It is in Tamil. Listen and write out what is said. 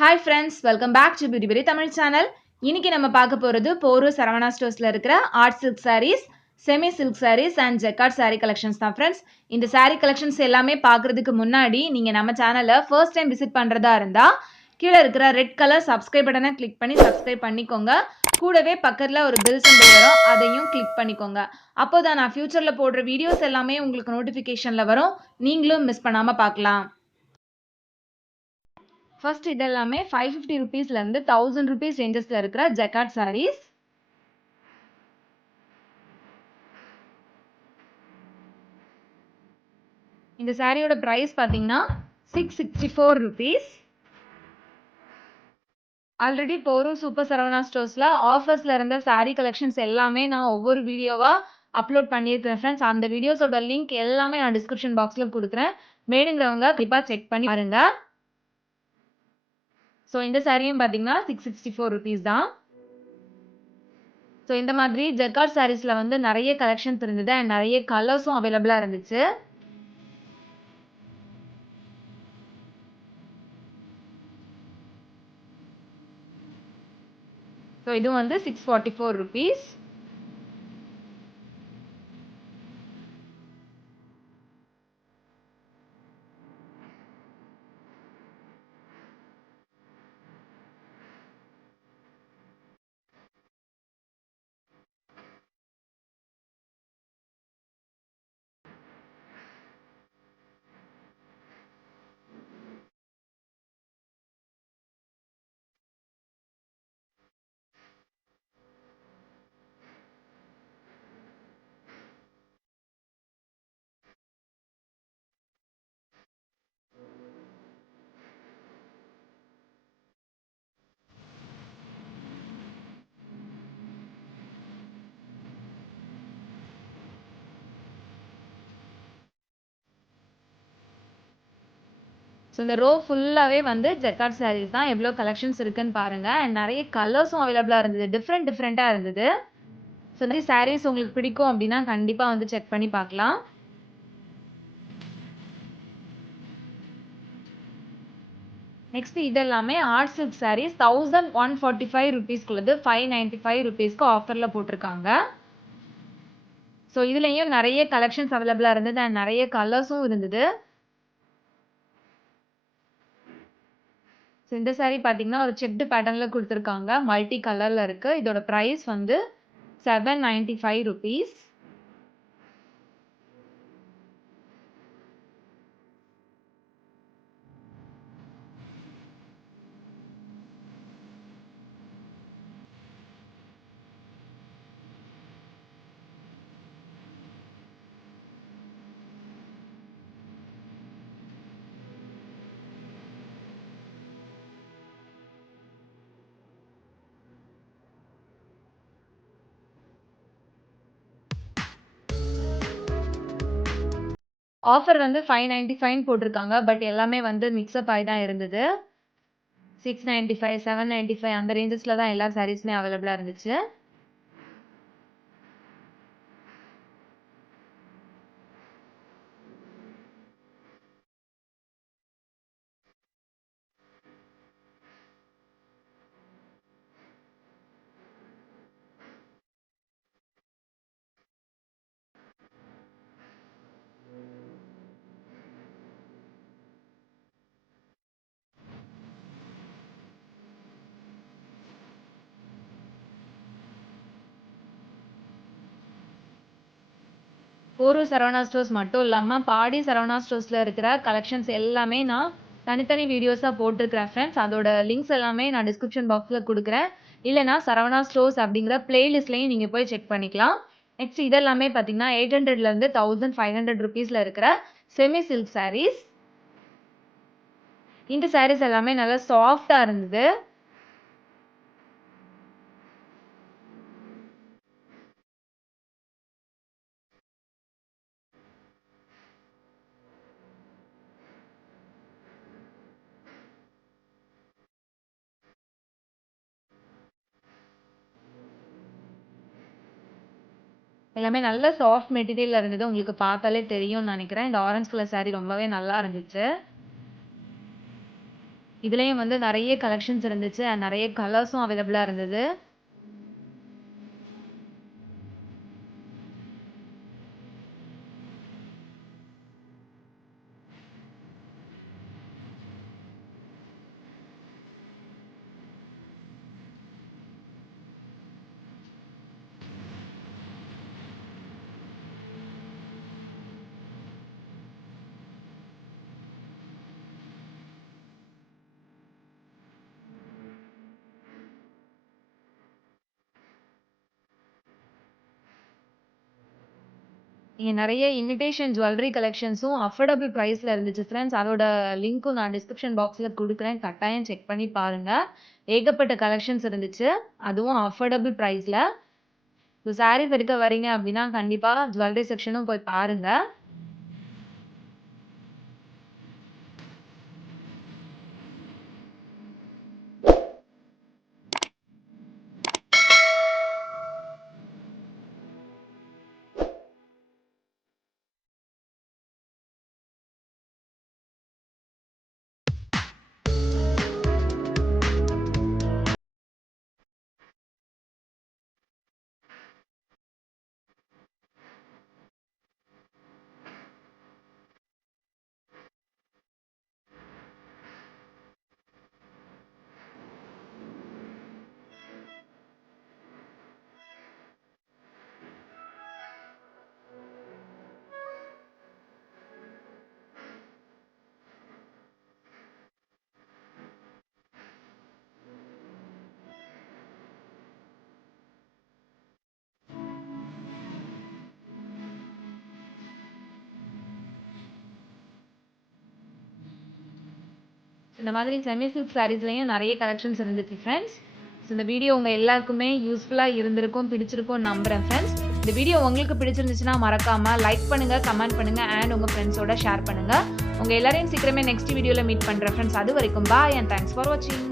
Hi friends, welcome back to beauty Tamil channel. இன்னைக்கு நம்ம பார்க்க போகிறது போரூர் சரவணா ஸ்டோர்ஸில் இருக்கிற art silk sarees, semi silk sarees and jacquard saree collections தான் ஃப்ரெண்ட்ஸ். இந்த சாரீ கலெக்ஷன்ஸ் எல்லாமே பார்க்குறதுக்கு முன்னாடி நீங்கள் நம்ம சேனலை ஃபர்ஸ்ட் டைம் விசிட் பண்ணுறதா இருந்தால் கீழே இருக்கிற ரெட் கலர் சப்ஸ்கிரைப் பட்டனை கிளிக் பண்ணி சப்ஸ்கிரைப் பண்ணிக்கோங்க. கூடவே பக்கத்தில் ஒரு பெல் சிம்பிள் வரும், அதையும் கிளிக் பண்ணிக்கோங்க. அப்போ தான் நான் ஃபியூச்சரில் போடுற வீடியோஸ் எல்லாமே உங்களுக்கு நோட்டிஃபிகேஷனில் வரும், நீங்களும் மிஸ் பண்ணாமல் பார்க்கலாம். ஃபர்ஸ்ட் இதெல்லாமே 550 ருபீஸ்லேருந்து 1000 ருபீஸ் ரேஞ்சஸில் இருக்கிற ஜெக்கார்ட் சாரீஸ். இந்த சாரியோட ப்ரைஸ் பார்த்தீங்கன்னா 664 rupees. Already Porur super Saravana ஸ்டோர்ஸில் ஆஃபர்ஸில் இருந்த சாரீ கலெக்ஷன்ஸ் எல்லாமே நான் ஒவ்வொரு வீடியோவாக அப்லோட் பண்ணியிருக்கிறேன் ஃப்ரெண்ட்ஸ். அந்த வீடியோஸோட லிங்க் எல்லாமே நான் டிஸ்கிரிப்ஷன் பாக்ஸில் கொடுக்குறேன், வேணுங்கிறவங்க கண்டிப்பாக செக் பண்ணி பாருங்கள். ஸோ இந்த சாரியும் பார்த்தீங்கன்னா 664 ருபீஸ் தான். ஸோ இந்த மாதிரி ஜெக்கார்ட் சாரீஸில் வந்து நிறைய கலெக்ஷன்ஸ் இருந்தது அண்ட் நிறைய கலர்ஸும் அவைலபிளாக இருந்துச்சு. ஸோ இது வந்து 644 ருபீஸ். ஸோ இந்த ரோ ஃபுல்லாகவே வந்து ஜெக்கார்ட் சாரீஸ் தான். எவ்வளோ கலெக்ஷன்ஸ் இருக்குன்னு பாருங்கள். அண்ட் நிறைய கலர்ஸும் அவைலபிளாக இருந்தது, டிஃப்ரெண்ட்டாக இருந்தது. ஸோ இந்த சாரீஸ் உங்களுக்கு பிடிக்கும் அப்படின்னா கண்டிப்பாக வந்து செக் பண்ணி பார்க்கலாம். நெக்ஸ்ட் இது எல்லாமே ஆர்ட் சில்க் சாரீஸ் 1145 ருபீஸ்க்குள்ளது 595 ருபீஸ்க்கு ஆஃபரில் போட்டிருக்காங்க. ஸோ இதுலேயும் நிறைய கலெக்ஷன்ஸ் அவைலபிளாக இருந்தது அண்ட் நிறைய கலர்ஸும் இருந்தது. ஸோ இந்த சாரீ பார்த்தீங்கன்னா ஒரு செக்டு பேட்டர்னில் கொடுத்துருக்காங்க, மல்டி கலரில் இருக்குது. இதோட ப்ரைஸ் வந்து 795 ருபீஸ். ஆஃபர் வந்து 595 போட்டிருக்காங்க, பட் எல்லாமே வந்து மிக்ஸ்அப் ஆகி தான் இருந்தது. 695 795 அந்த ரேஞ்சஸில் தான் எல்லா சாரீஸுமே அவைலபிளாக இருந்துச்சு. போரூர் சரவணா ஸ்டோர்ஸ் மட்டும் இல்லாமல் பாடி சரவணா ஸ்டோர்ஸில் இருக்கிற கலெக்ஷன்ஸ் எல்லாமே நான் தனித்தனி வீடியோஸாக போட்டிருக்கிறேன் ஃப்ரெண்ட்ஸ். அதோட லிங்க்ஸ் எல்லாமே நான் டிஸ்கிரிப்ஷன் பாக்ஸில் கொடுக்குறேன், இல்லைனா சரவணா ஸ்டோர்ஸ் அப்படிங்கிற பிளேலிஸ்ட்லையும் நீங்கள் போய் செக் பண்ணிக்கலாம். நெக்ஸ்ட் இதெல்லாமே பார்த்தீங்கன்னா 800லேருந்து 1500 ருபீஸில் இருக்கிற செமி சில்க் சாரீஸ். இந்த சாரீஸ் எல்லாமே நல்லா சாஃப்டாக இருந்தது. எல்லாமே நல்ல சாஃப்ட் மெட்டீரியல் இருந்தது, உங்களுக்கு பார்த்தாலே தெரியும்னு நினைக்கிறேன். இந்த ஆரஞ்சு கலர் சாரீ ரொம்பவே நல்லா இருந்துச்சு. இதுலயும் வந்து நெறைய கலெக்ஷன்ஸ் இருந்துச்சு. அண்ட் நெறைய கலர்ஸும் அவைலபிளா இருந்தது. இங்க நெறைய இமிடேஷன் ஜுவல்லரி கலெக்ஷன்ஸும் அஃபோர்டபிள் பிரைஸ்ல இருந்துச்சு ஃப்ரெண்ட்ஸ். அதோட லிங்க்கும் நான் டிஸ்கிரிப்ஷன் பாக்ஸ்ல குடுக்குறேன். கட்டாயம் செக் பண்ணி பாருங்க. ஏகப்பட்ட கலெக்ஷன்ஸ் இருந்துச்சு. அதுவும் அஃபோர்டபிள் பிரைஸ்ல. ஸோ சாரீஸ் எடுக்க வரீங்க அப்படின்னா, கண்டிப்பா ஜுவல்லரி செக்ஷனும் போய் பாருங்க. இந்த மாதிரி செமி சில்க் சாரீஸ்லயும் நெறைய கலெக்ஷன்ஸ் இருந்துச்சு ஃப்ரெண்ட்ஸ். ஸோ இந்த வீடியோ உங்க எல்லாருக்குமே யூஸ்ஃபுல்லா இருந்திருக்கும், பிடிச்சிருக்கும்னு நம்புறேன் ஃப்ரெண்ட்ஸ். இந்த வீடியோ உங்களுக்கு பிடிச்சிருந்துச்சுன்னா மறக்காம லைக் பண்ணுங்க, கமெண்ட் பண்ணுங்க அண்ட் உங்க ஃப்ரெண்ட்ஸோட ஷேர் பண்ணுங்க. உங்க எல்லாரையும் சீக்கிரமே நெக்ஸ்ட் வீடியோல மீட் பண்றேன் ஃப்ரெண்ட்ஸ். அது வரைக்கும் பாய் அண்ட் தேங்க்ஸ் ஃபார் வாட்சிங்.